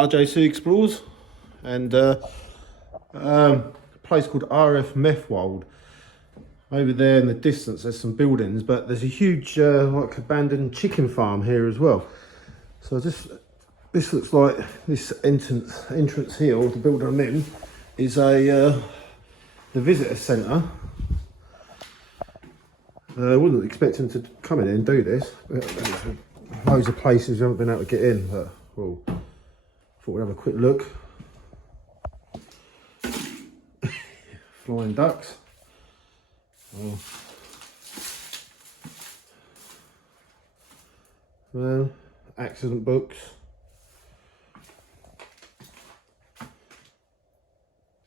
RJC Explores, and a place called RAF Methwold. Over there in the distance there's some buildings, but there's a huge like abandoned chicken farm here as well. So this looks like this entrance here, or the building I'm in, is the visitor centre. I wasn't expecting to come in and do this. Loads of places we haven't been able to get in, but well, thought we'd have a quick look. Flying ducks. Oh. Well, accident books.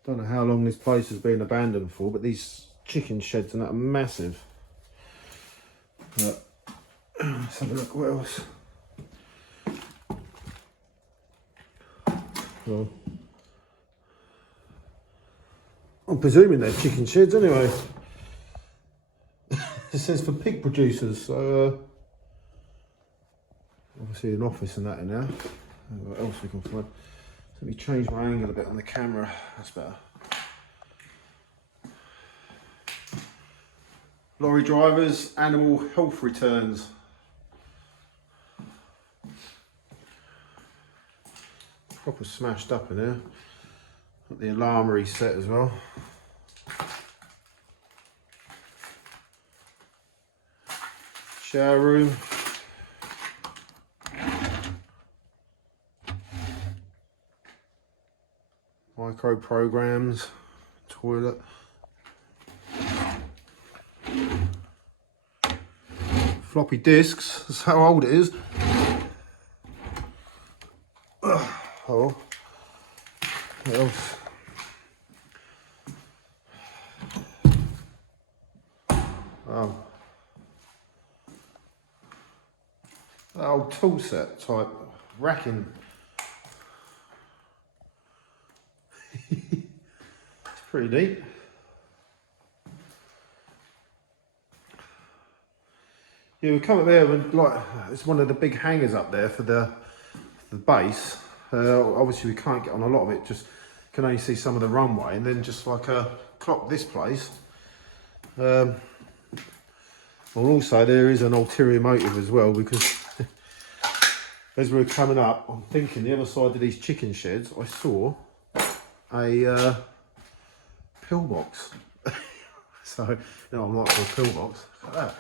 Don't know how long this place has been abandoned for, but these chicken sheds and that are massive. But let's have a look what else. Well, I'm presuming they're chicken sheds anyway. It says for pig producers, so obviously an office and that in there. What else we can find? Let me change my angle a bit on the camera, that's better. Lorry drivers, animal health returns. Proper smashed up in there. Got the alarm set as well. Shower room. Micro programs. Toilet. Floppy disks, that's how old it is. Oh, what else? Oh, that old tool set type racking. It's pretty neat. Yeah, we come up there and like it's one of the big hangars up there for the base. Obviously we can't get on a lot of it, just can only see some of the runway, and then just like clock this place. Well, also there is an ulterior motive as well, because as we were coming up, I'm thinking the other side of these chicken sheds, I saw a pillbox. So, you know, I'm like for a pillbox. Look at that.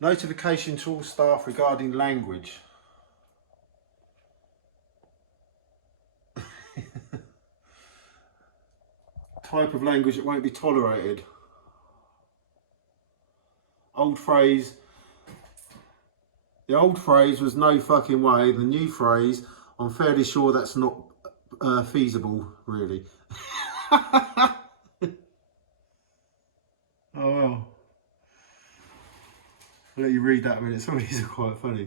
Notification to all staff regarding language. Type of language that won't be tolerated. Old phrase. The old phrase was no fucking way. The new phrase, I'm fairly sure that's not feasible, really. Oh well. I'll let you read that a minute. Some of these are quite funny.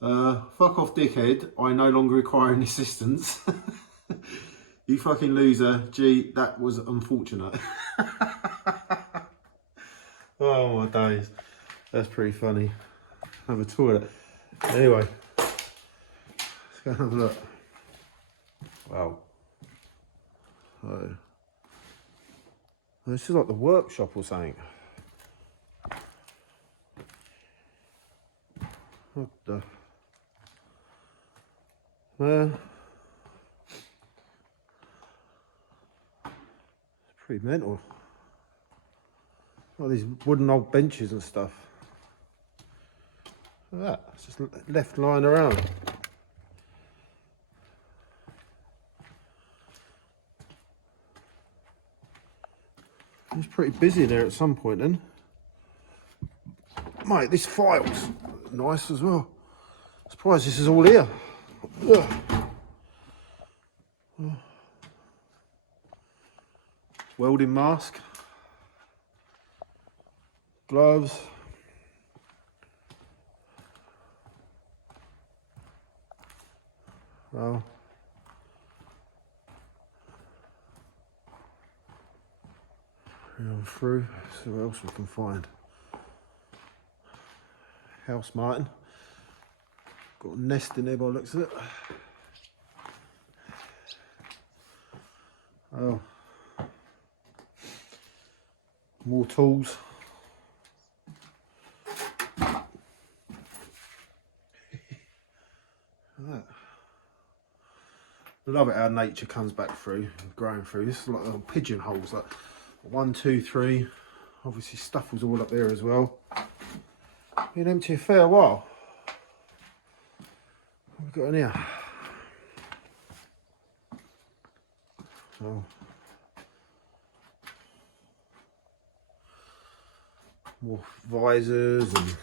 Fuck off, dickhead. I no longer require any assistance. You fucking loser. Gee, that was unfortunate. Oh my days. That's pretty funny. Have a toilet. Anyway, let's go and have a look. Wow. So, this is like the workshop or something. What the? It's pretty mental. All these wooden old benches and stuff. Look at that, it's just left lying around. It was pretty busy there at some point then. Mate, this file's nice as well. Surprised this is all here. Ugh. Welding mask. Gloves. Well. On through, see what else we can find. House Martin. Got a nest in there by the looks of it. Oh, more tools. That. I love it how nature comes back through, growing through. This is like little pigeonholes, like 1, 2, 3. Obviously stuff was all up there as well. Been empty a fair while. What have we got in here? Oh. More visors and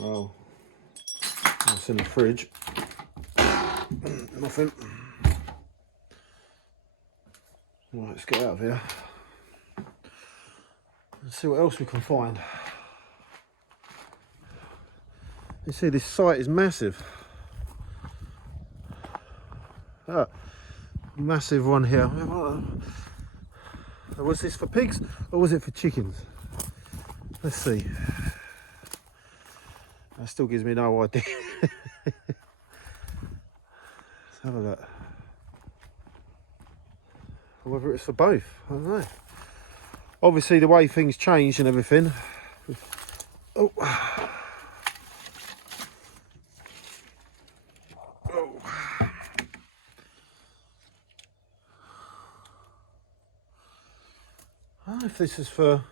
well, what's in the fridge? Nothing. Right, let's get out of here and see what else we can find. You see, this site is massive. Massive one here. Was this for pigs or was it for chickens? Let's see. That still gives me no idea. Let's have a look. Whether it's for both, I don't know. Obviously the way things change and everything. Oh. Oh. I don't know if this is for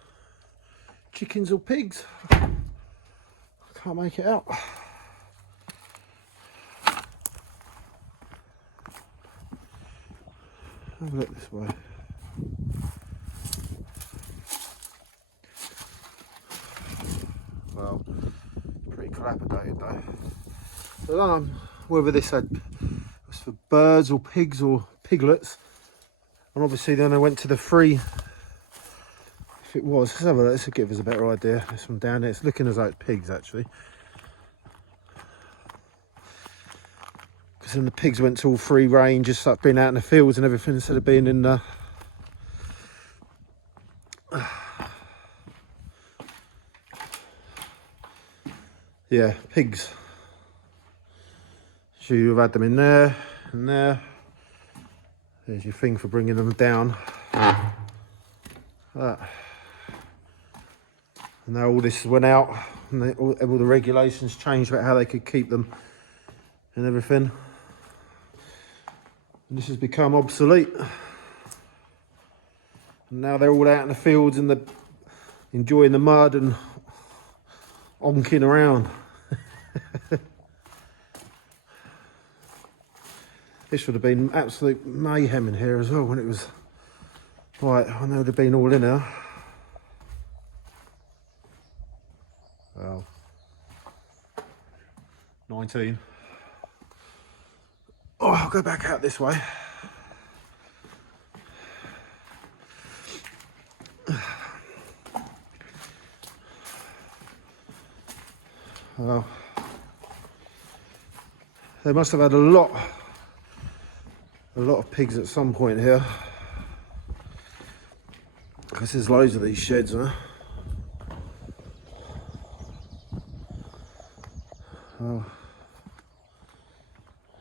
chickens or pigs. I can't make it out. Have a look this way. Well, pretty dilapidated though. I don't know whether this was for birds or pigs or piglets. And obviously then I went to the free. If it was, let's have a look. This will give us a better idea. This one down there, it's looking as though it's pigs actually. Because then the pigs went to all free range, just like being out in the fields and everything instead of being in the yeah, pigs. So you've had them in there and there. There's your thing for bringing them down. That. And now all this went out and all the regulations changed about how they could keep them and everything. And this has become obsolete. And now they're all out in the fields and enjoying the mud and onking around. This would have been absolute mayhem in here as well when it was right. I know they've been all in there. Well, 19. Oh, I'll go back out this way. Well, they must have had a lot of pigs at some point here, because there's loads of these sheds, huh? Oh,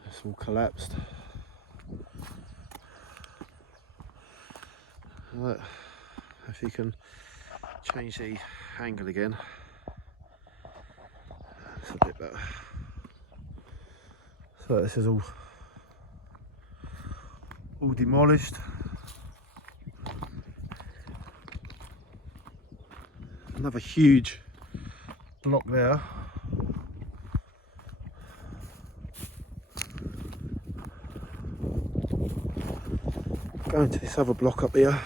it's all collapsed. Right, if you can change the angle again, it's a bit better. So this is all demolished. Another huge block there. Going to this other block up here.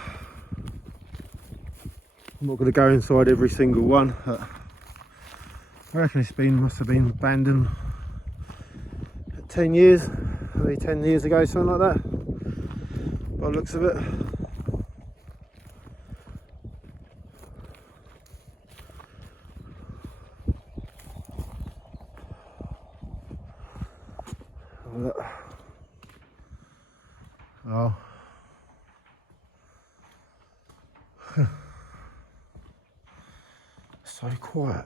I'm not going to go inside every single one. But I reckon must have been abandoned 10 years, maybe 10 years ago, something like that, by the looks of it. Oh. So quiet.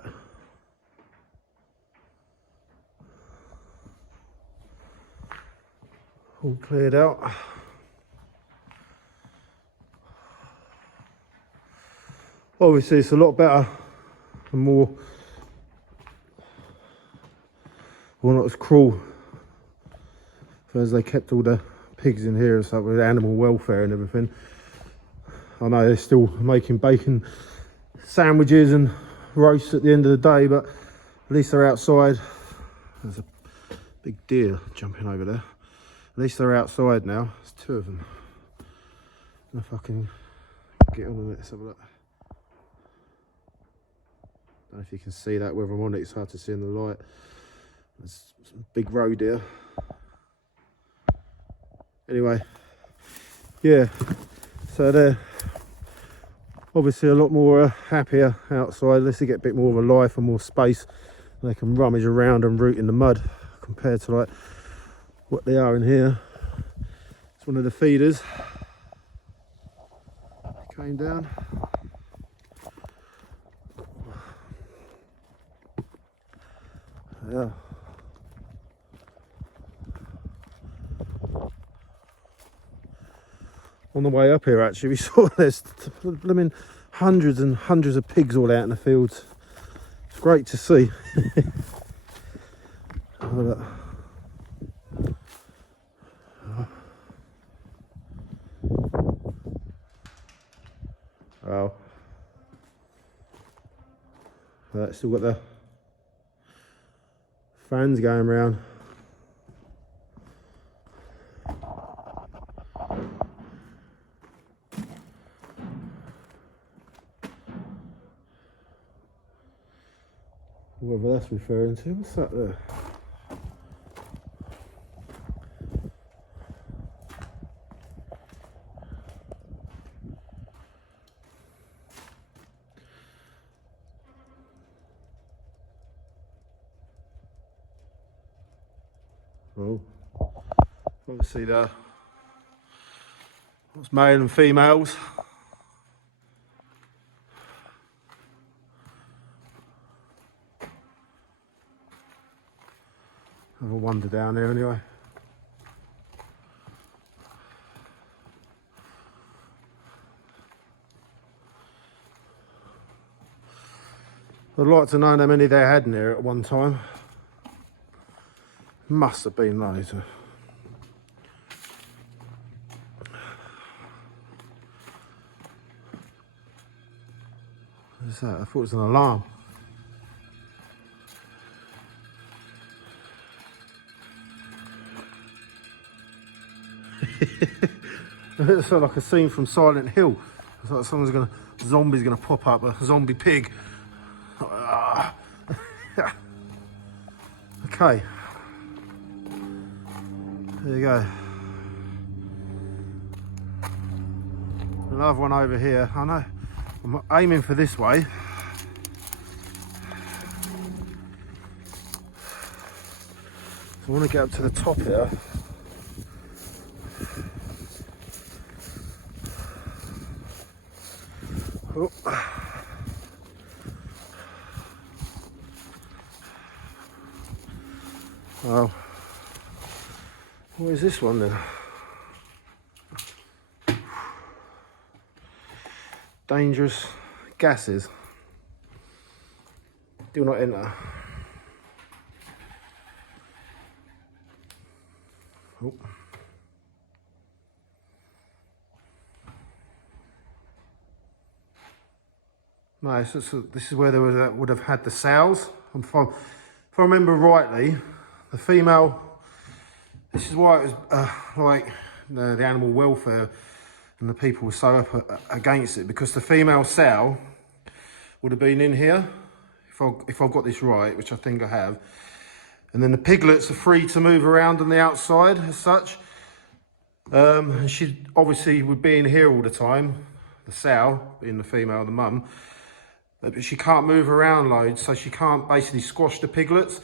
all cleared out. Obviously it's a lot better and more, well, not as cruel as they kept all the pigs in here and stuff with animal welfare and everything. I know they're still making bacon sandwiches and roasts at the end of the day, but at least they're outside. There's a big deer jumping over there. At least they're outside now. There's two of them. And if I can get on with it, let's have a look. Don't know if you can see that, whether I'm on it, it's hard to see in the light. There's some big roe deer. Anyway, yeah, so they're obviously a lot more happier outside. Let's get a bit more of a life and more space. They can rummage around and root in the mud compared to like what they are in here. It's one of the feeders. Came down. Yeah. On the way up here, actually, we saw there's blooming hundreds and hundreds of pigs all out in the fields. It's great to see. Oh, still got the fans going round. Whatever that's referring to. What's that there? Oh, obviously that's male and females. Have a wander down there anyway. I'd like to know how many they had in there at one time. Must have been loads. What's that? I thought it was an alarm. It's like a scene from Silent Hill. It's like zombie's gonna pop up, a zombie pig. Okay. There you go. Another one over here. I know I'm aiming for this way. So I want to get up to the top here. Oh. Well, what is this one then? Dangerous gases. Do not enter. Oh. No, this is where they would have had the sows. If I remember rightly, the female, this is why it was like the animal welfare and the people were so up against it, because the female sow would have been in here, if I've got this right, which I think I have. And then the piglets are free to move around on the outside as such. And she obviously would be in here all the time, the sow, being the female, the mum. But she can't move around loads, so she can't basically squash the piglets.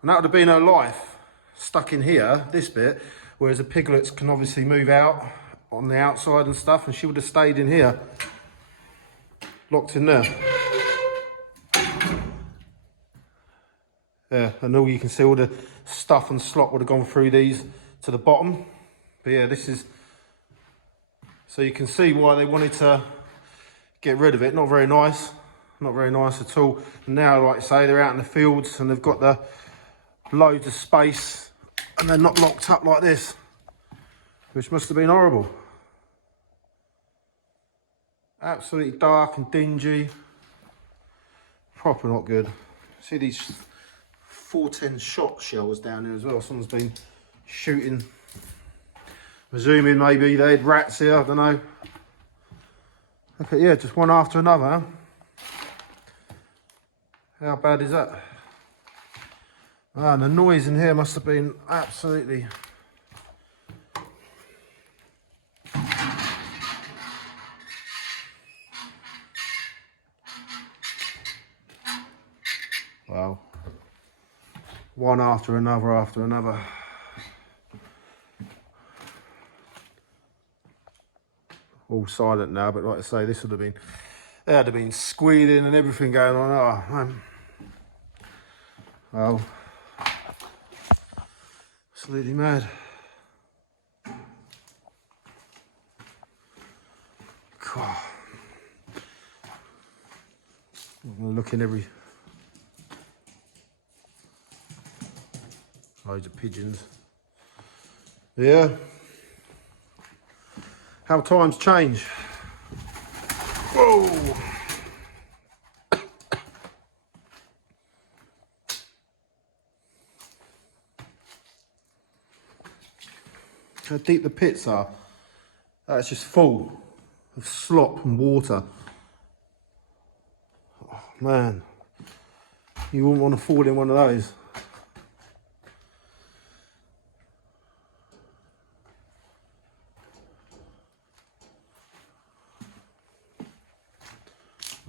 And that would have been her life, stuck in here, this bit, whereas the piglets can obviously move out on the outside and stuff, and she would have stayed in here, locked in there. Yeah, and all you can see, all the stuff and slop would have gone through these to the bottom, But yeah, this is, so you can see why they wanted to get rid of it. Not very nice, not very nice at all. And now, like I say, they're out in the fields and they've got the loads of space and they're not locked up like this, which must have been horrible. Absolutely dark and dingy. Proper not good. See these 410 shot shells down there as well. Someone's been shooting. Presuming maybe they had rats here, I don't know. Okay, yeah, just one after another, huh? How bad is that? Ah, and the noise in here must have been absolutely... Wow. One after another after another. All silent now, but like I say, this would have been... There would have been squealing and everything going on. Oh, man. Well... Absolutely mad. God. I'm gonna look in every... Loads of pigeons. Yeah. How times change. Whoa. How deep the pits are. That's just full of slop and water. Oh, man, you wouldn't want to fall in one of those.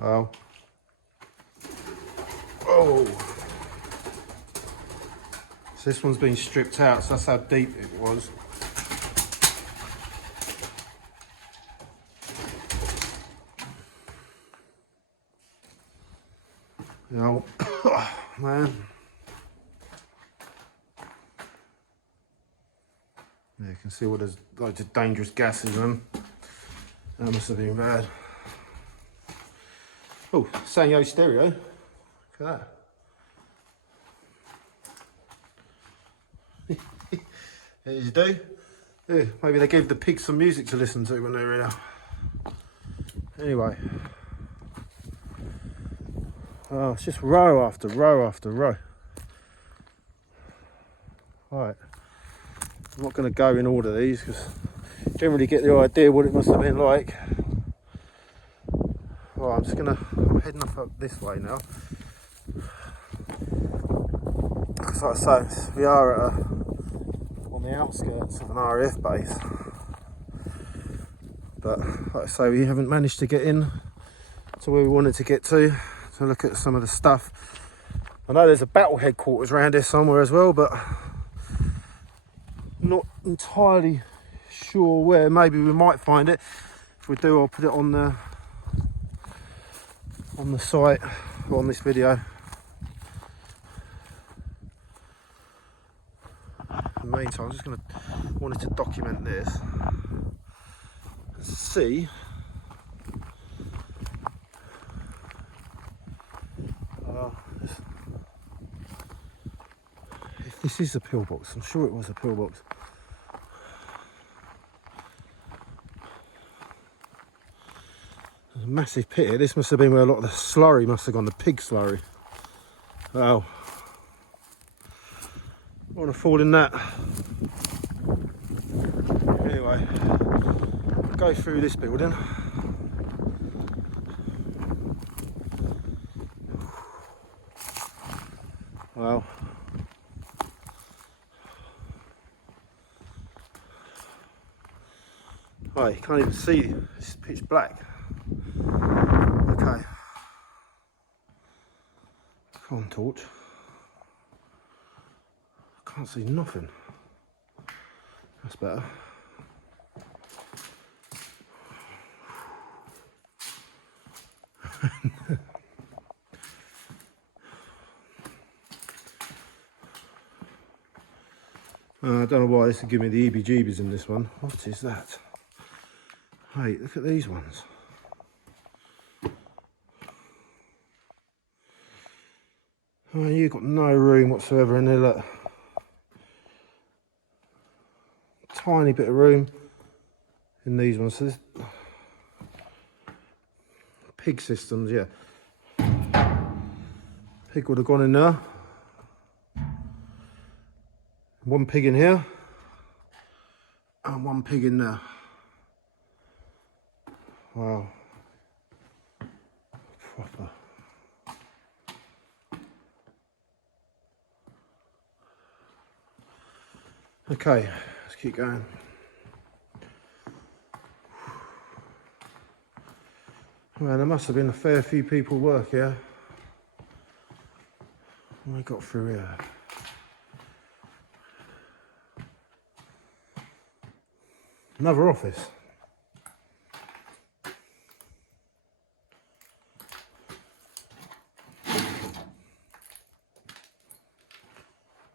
Oh. Oh. So this one's been stripped out, so that's how deep it was. You know, oh, man. Yeah, you can see what there's loads of dangerous gases in them. That must have been bad. Oh, Sanyo stereo. Look at that. As you do. Yeah, maybe they gave the pigs some music to listen to when they were here. Anyway. Oh, it's just row after row after row. Right. I'm not going to go in order these because I generally get the idea what it must have been like. Right, I'm heading up this way now. Because like I say, we are on the outskirts of an RAF base. But like I say, we haven't managed to get in to where we wanted to get to look at some of the stuff. I know there's a battle headquarters around here somewhere as well, but not entirely sure where. Maybe we might find it. If we do, I'll put it on the site or on this video. In the meantime, I'm just wanted to document this. See if this is a pillbox. I'm sure it was a pillbox. There's a massive pit here. This must have been where a lot of the slurry must have gone, the pig slurry. Wow. I want to fall in that. Anyway, go through this building. Wow. Oh, you can't even see, it's pitch black. Okay. Come on, torch. I can't see nothing. That's better. I don't know why this would give me the EBGBs in this one. What is that? Hey, look at these ones. Oh, you've got no room whatsoever in there, look. Tiny bit of room in these ones. So pig systems, yeah. Pig would have gone in there. One pig in here. And one pig in there. Wow. Proper. Okay, let's keep going. Well, there must have been a fair few people work here. What have we got through here? Another office.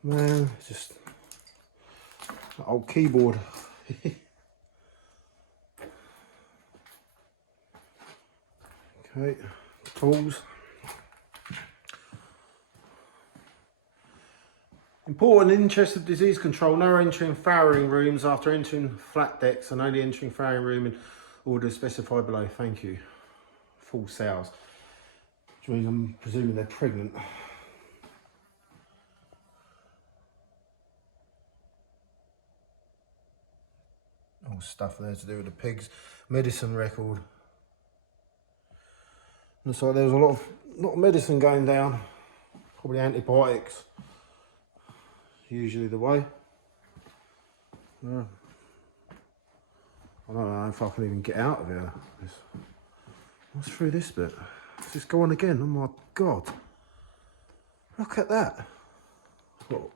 Man, just an old keyboard. Okay, tools. Important in interest of disease control, no entering fouling rooms after entering flat decks and only entering fouling room in order specified below. Thank you. Full sows. Which means I'm presuming they're pregnant. All stuff there to do with the pigs. Medicine record. And so there was a lot of medicine going down. Probably antibiotics. Usually the way. Yeah. I don't know if I can even get out of here. What's through this bit? Let's just go on again. Oh my God. Look at that. Oh.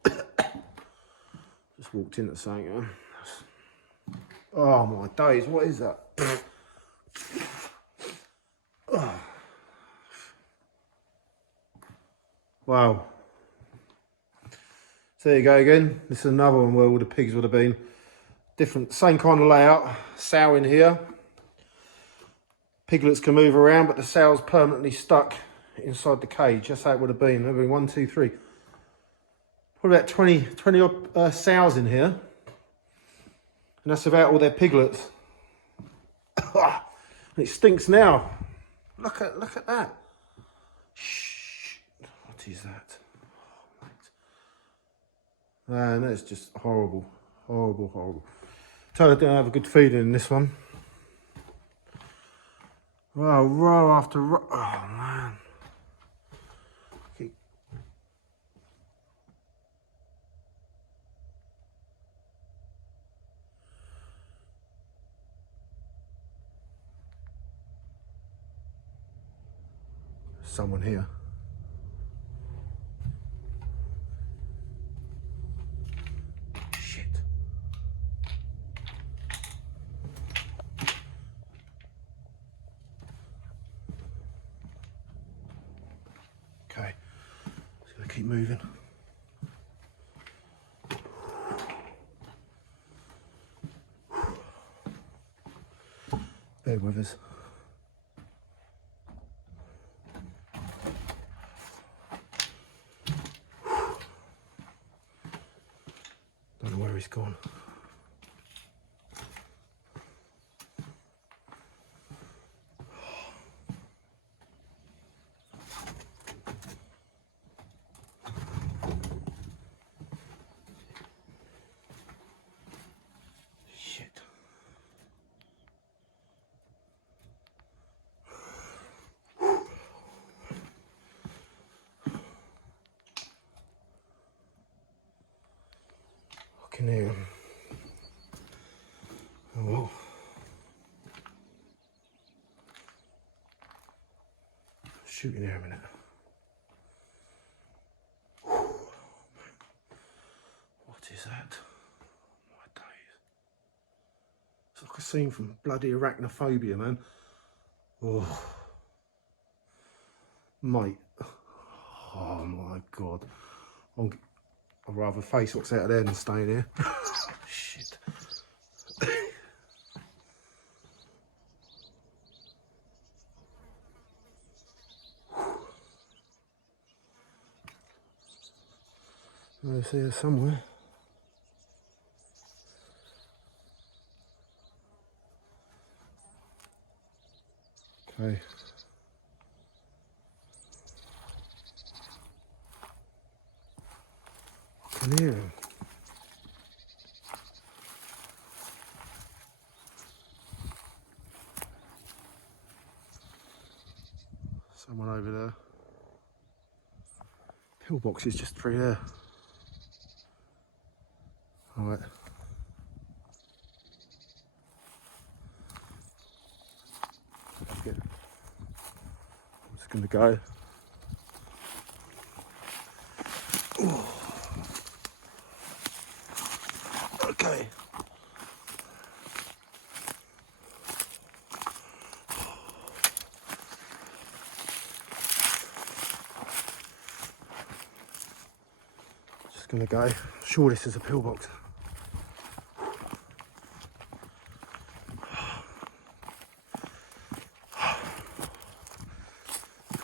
Just walked into something. Oh my days, what is that? Oh. Wow. So there you go again. This is another one where all the pigs would have been. Different, same kind of layout. Sow in here. Piglets can move around, but the sow's permanently stuck inside the cage. That's how it would have been. There would have been 1, 2, 3. Probably about 20 odd sows in here. And that's about all their piglets. And it stinks now. Look at that. Shh. What is that? Man, that's just horrible. Horrible, horrible. Tell I didn't have a good feeling in this one. Wow, row after row. Oh, man. Someone here. Shit. Okay, just gonna keep moving. Bear with us. Don't know where he's gone. Shit. I can hear him. Oh well. Shoot in there a minute. What is that? My days. It's like a scene from bloody Arachnophobia, man. Oh. Mate. Oh my God. I'd rather face what's out of there than stay in here. Shit. It's here somewhere. Okay. I can hear him. Someone over there. Pillbox is just through there. Alright. I'm just gonna go. Ooh. Okay. Just gonna go. Sure, this is a pillbox.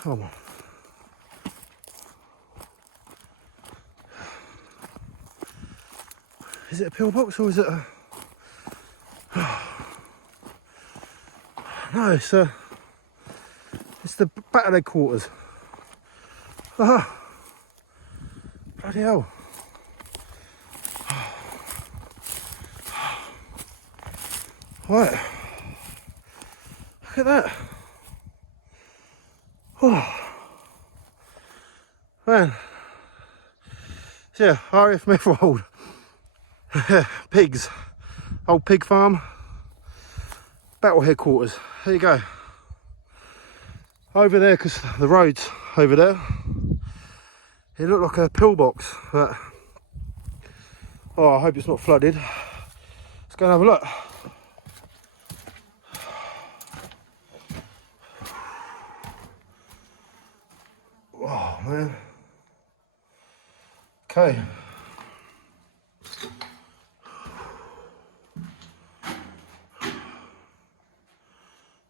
Come on. Is it a pillbox or is it a... No, it's the battle headquarters. Ah, bloody hell. Right. Look at that. Oh. Man. So yeah, RAF Methwold. Pigs. Old pig farm. Battle headquarters. There you go. Over there, because the road's over there. It looked like a pillbox, but oh, I hope it's not flooded. Let's go and have a look. Oh man. Okay.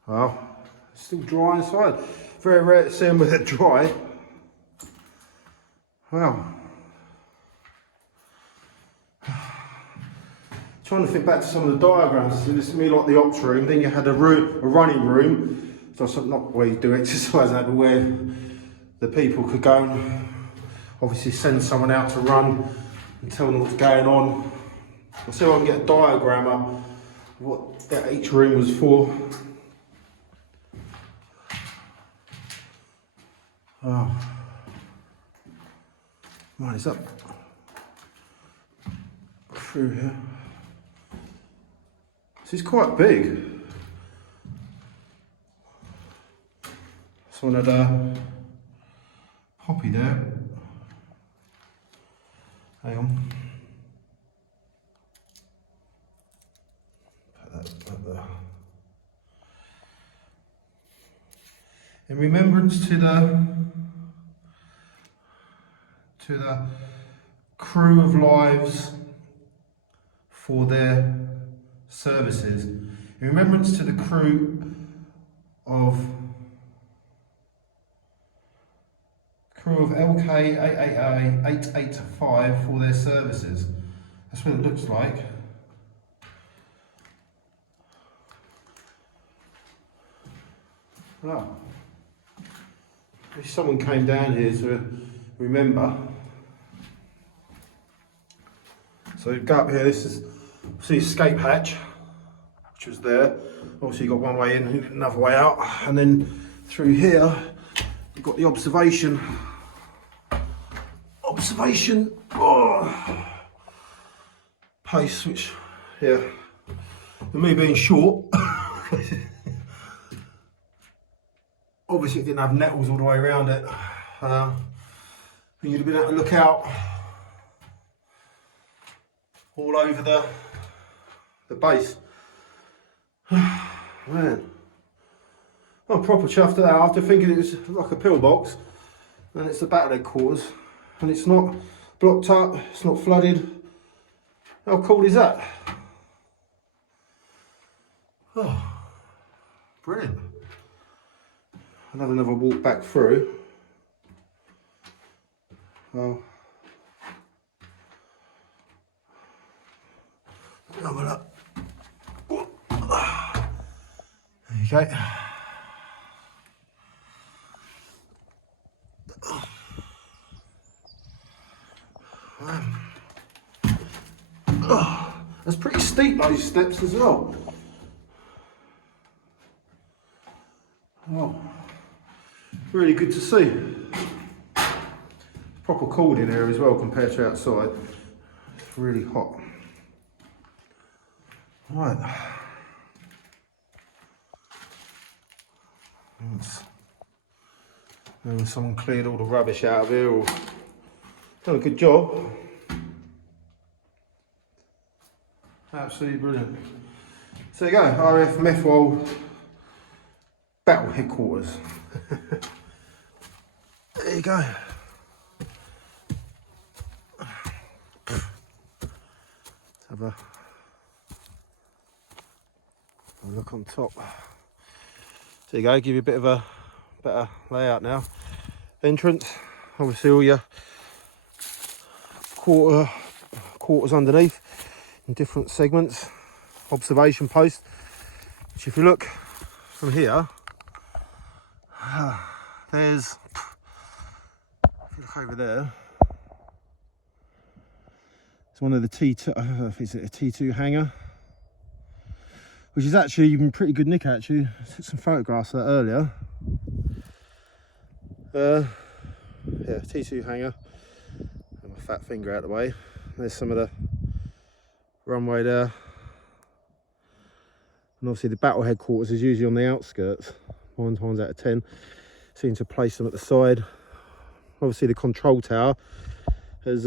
Well, it's still dry inside. Very rare to see them with it dry. Wow. Trying to think back to some of the diagrams. So this is me like the ops room. Then you had a running room. So it's not where you do exercise, but where the people could go and obviously send someone out to run and tell them what's going on. I'll see if I can get a diagram up of what each room was for. Oh, mine is up through here. This is quite big. Someone had a poppy there. Hang on. Put that up there. In remembrance to the crew of lives for their services. In remembrance to the crew of LK 885 for their services. That's what it looks like. Oh. If someone came down here to remember. So you go up here, this is see escape hatch, which was there. Obviously you got one way in and another way out, and then through here you've got the observation post, which yeah, with me being short obviously it didn't have nettles all the way around it. You'd have been able to look out all over the base. Man, I'm proper chuffed at that after thinking it was like a pillbox and it's the battle headquarters and it's not blocked up, it's not flooded. How cool is that? Oh, brilliant. I'll have another walk back through. Oh. Have a look. There you go. Oh, that's pretty steep, those steps as well. Oh, really good to see. Proper cold in here as well compared to outside. It's really hot. Right. Maybe someone cleared all the rubbish out of here or done a good job. Absolutely brilliant. So there you go, RAF Methwold Battle Headquarters. There you go. Let's have a look on top. There you go, give you a bit of a better layout now. Entrance, obviously all your quarters underneath in different segments. Observation post, which if you look from here, there's, if you look over there, it's one of the T2, I don't know if it's a T2 hangar, which is actually in pretty good nick actually. I took some photographs of that earlier. Yeah, T2 hangar. Get my fat finger out of the way. There's some of the runway there. And obviously the battle headquarters is usually on the outskirts. 9 times out of 10. Seem to place them at the side. Obviously the control tower has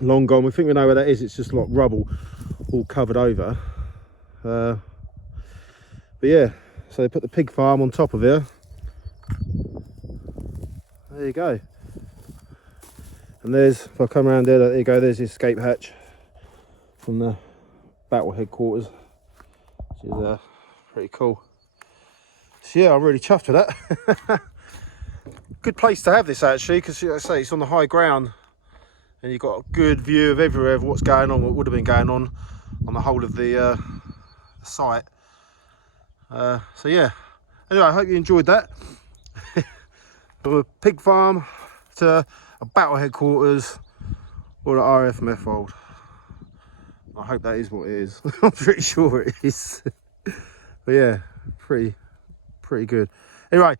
long gone. We think we know where that is. It's just like rubble all covered over. But yeah, so they put the pig farm on top of here. There you go. And there's, if I come around there you go, there's the escape hatch from the battle headquarters, which is pretty cool. So yeah, I'm really chuffed with that. Good place to have this actually, because like I say, it's on the high ground and you've got a good view of everywhere of what's going on, what would have been going on the whole of the site. So yeah, anyway, I hope you enjoyed that. From a pig farm to a battle headquarters or the RAF Methwold. I hope that is what it is. I'm pretty sure it is. But yeah, pretty good. Anyway,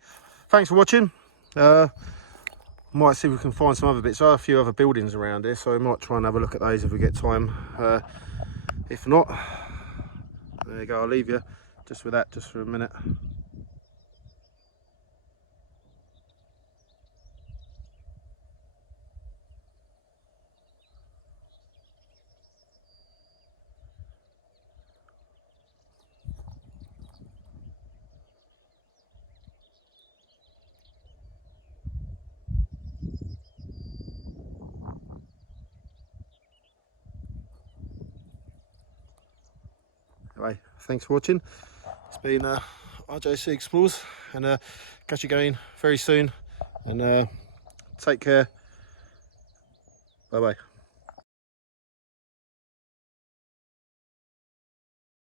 thanks for watching. Might see if we can find some other bits. There are a few other buildings around here, so we might try and have a look at those if we get time. If not, there you go, I'll leave you just with that just for a minute. Anyway, thanks for watching. It's been RJC Explores, and catch you again very soon, and take care. Bye bye.